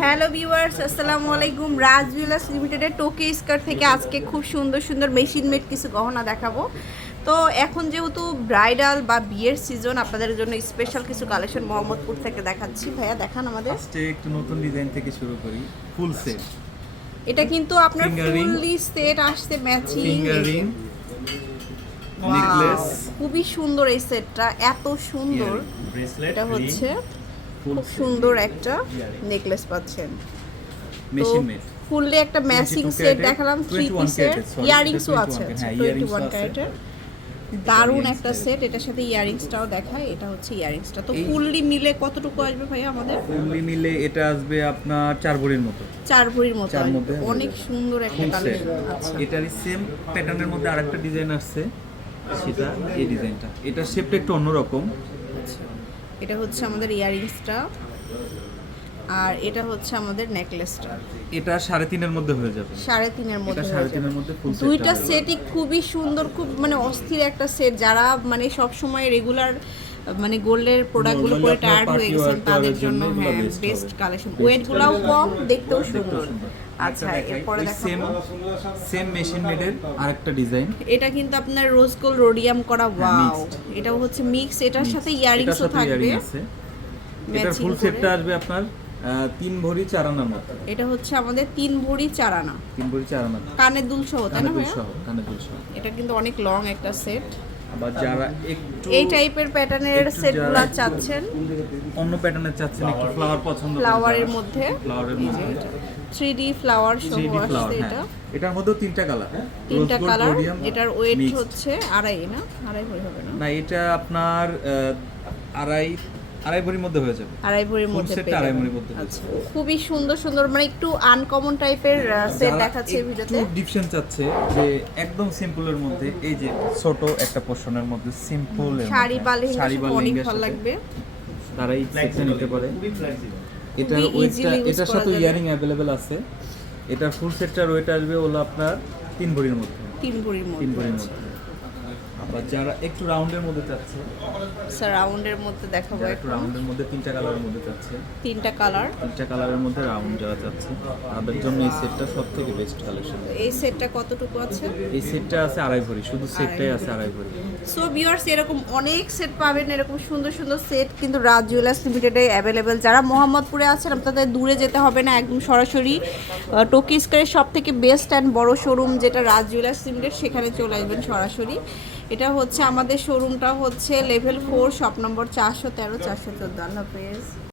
Hello viewers আসসালামু আলাইকুম। রাজ jewellers লিমিটেডের টোকে স্কার্ট থেকে আজকে খুব সুন্দর সুন্দর মেশিন মেড কিছু গহনা দেখাবো। তো এখন যেহেতু ব্রাইডাল বা বিয়ের সিজন আপনাদের জন্য স্পেশাল কিছু কালেকশন মোহাম্মদপুর থেকে দেখাচ্ছি। ভাইয়া দেখান আমাদের। ফার্স্টে একটু নতুন ডিজাইন থেকে শুরু করি। ফুল সেট এটা কিন্তু আপনার ফুললি সেট আসছে ম্যাচিং রিং নেকলেস খুবই সুন্দর এই সেটটা এত সুন্দর। এটা হচ্ছে খুব সুন্দর একটা নেকলেস পাচ্ছেন। মেশিন মেড ফুললি একটা ম্যাচিং সেট দেখালাম থ্রি 21 পিসের ইয়ারিংসও আছে। টোয়েন্টি ওয়ান ক্যারেটের দারুণ একটা সেট এটার সাথে ইয়ারিংসটাও দেখায় এটা হচ্ছে ইয়ারিংসটা তো ফুললি মিলে কতটুকু আসবে ভাইয়া আমাদের? ফুললি মিলে এটা আসবে আপনার চার ভরির মতো। চার ভরির মতো। অনেক সুন্দর একটা কালেকশন আচ্ছা। এটারই সেম প্যাটার্নের মধ্যে আরেকটা ডিজাইন আসছে। সেটা এই ডিজাইনটা এটা শেপটা একটু অন্যরকম। এটা হচ্ছে আমাদের ইয়ারিংসটা আর এটা হচ্ছে আমাদের নেকলেসটা। এটা সাড়ে তিনের মধ্যে হয়ে যাবে। সাড়ে তিনের মধ্যে সাড়ে। তিনের মধ্যে দুইটা সেটই খুবই সুন্দর খুব মানে অস্থির একটা সেট যারা মানে সব সময় রেগুলার মানে গোল্ডের প্রোডাক্টগুলো পরে টায়ার্ড হয়ে গেছেন তাদের জন্য হ্যাঁ বেস্ট। কালেকশন ওয়েটগুলোও কম দেখতেও সুন্দর। আচ্ছা এরপরে সেম সেম মেশিন মেডের আরেকটা ডিজাইন এটা কিন্তু আপনার রোজ গোল্ড রোডিয়াম করা ওয়াও হ্যাঁ, এটাও হচ্ছে মিক্স এটার সাথে ইয়ারিংসও থাকবে। Matching ফুল সেটটা আসবে আপনার তিন ভরি চার আনার মতো। এটা হচ্ছে আমাদের তিন ভরি চার আনা। তিন ভরি চার আনার কানের দুল সহ তাই না দুল ভাইয়া? সহ কানে দুল সহ। এটা কিন্তু অনেক লং একটা সেট আবার যারা একটু এই টাইপের প্যাটার্নের সেটগুলো চাচ্ছেন? অন্য প্যাটার্নের চাচ্ছেন একটু ফ্লাওয়ার পছন্দ ফ্লাওয়ারের মধ্যে? ফ্লাওয়ারের মধ্যে। 3D ফ্লাওয়ার সহ আসছে হ্যাঁ এটা। এটার মধ্যে তিনটা কালার তিনটা কালার এটার ওয়েট হচ্ছে আড়াই না? আড়াই হবে না? না এটা আপনার আহ, আড়াই আড়াই ভরির মধ্যে হয়ে যাবে। আড়াই ভরির মধ্যে সেটটা আড়াই ভরির মধ্যে আচ্ছা। খুবই সুন্দর সুন্দর মানে একটু আনকমন টাইপের সেট দেখাচ্ছে একটু ভিডিওতে। ডিফারেন্ট চাচ্ছে যে একদম সিম্পলের মধ্যে এই যে ছোট একটা পোর্শনের মধ্যে সিম্পল শাড়ি বা সাথে অনেক ভালো লাগবে। তারা এই সেটটা নিতে পারে। easily use এটার সাথে ইয়ারিং অ্যাভেলেবেল আছে। এটার ফুল সেটটার ওয়েট আসবে হলো আপনার তিন ভরির মধ্যে। তিন ভরির তিন ভরির মধ্যে। আবার যারা একটু রাউন্ডের মধ্যে চাচ্ছে স্যার রাউন্ডের মধ্যে দেখাবো একটু রাউন্ডের মধ্যে তিনটা কালারের মধ্যে চাচ্ছে। তিনটা কালার তিনটা কালারের মধ্যে রাউন্ড যারা চাচ্ছে তাদের জন্য এই সেটটা সব থেকে বেস্ট কালেকশন এই সেটটা কতটুকু আছে? এই সেটটা আছে আড়াই ভরি শুধু সেটটাই আছে আড়াই ভরি। সো ভিউয়ার্স এরকম অনেক সেট পাবেন এরকম সুন্দর সুন্দর সেট কিন্তু রাজ জুয়েলার্স লিমিটেডে অ্যাভেলেবেল যারা মোহাম্মদপুরে আছেন আপনাদের দূরে যেতে হবে না একদম সরাসরি টোকিস্কারের সব থেকে বেস্ট অ্যান্ড বড় শোরুম যেটা রাজ জুয়েলার্স লিমিটেড সেখানে চলে আসবেন সরাসরি। এটা হচ্ছে আমাদের শোরুমটা হচ্ছে লেভেল ফোর শপ নম্বর চারশো তেরো চারশো চোদ্দ। আল্লাহ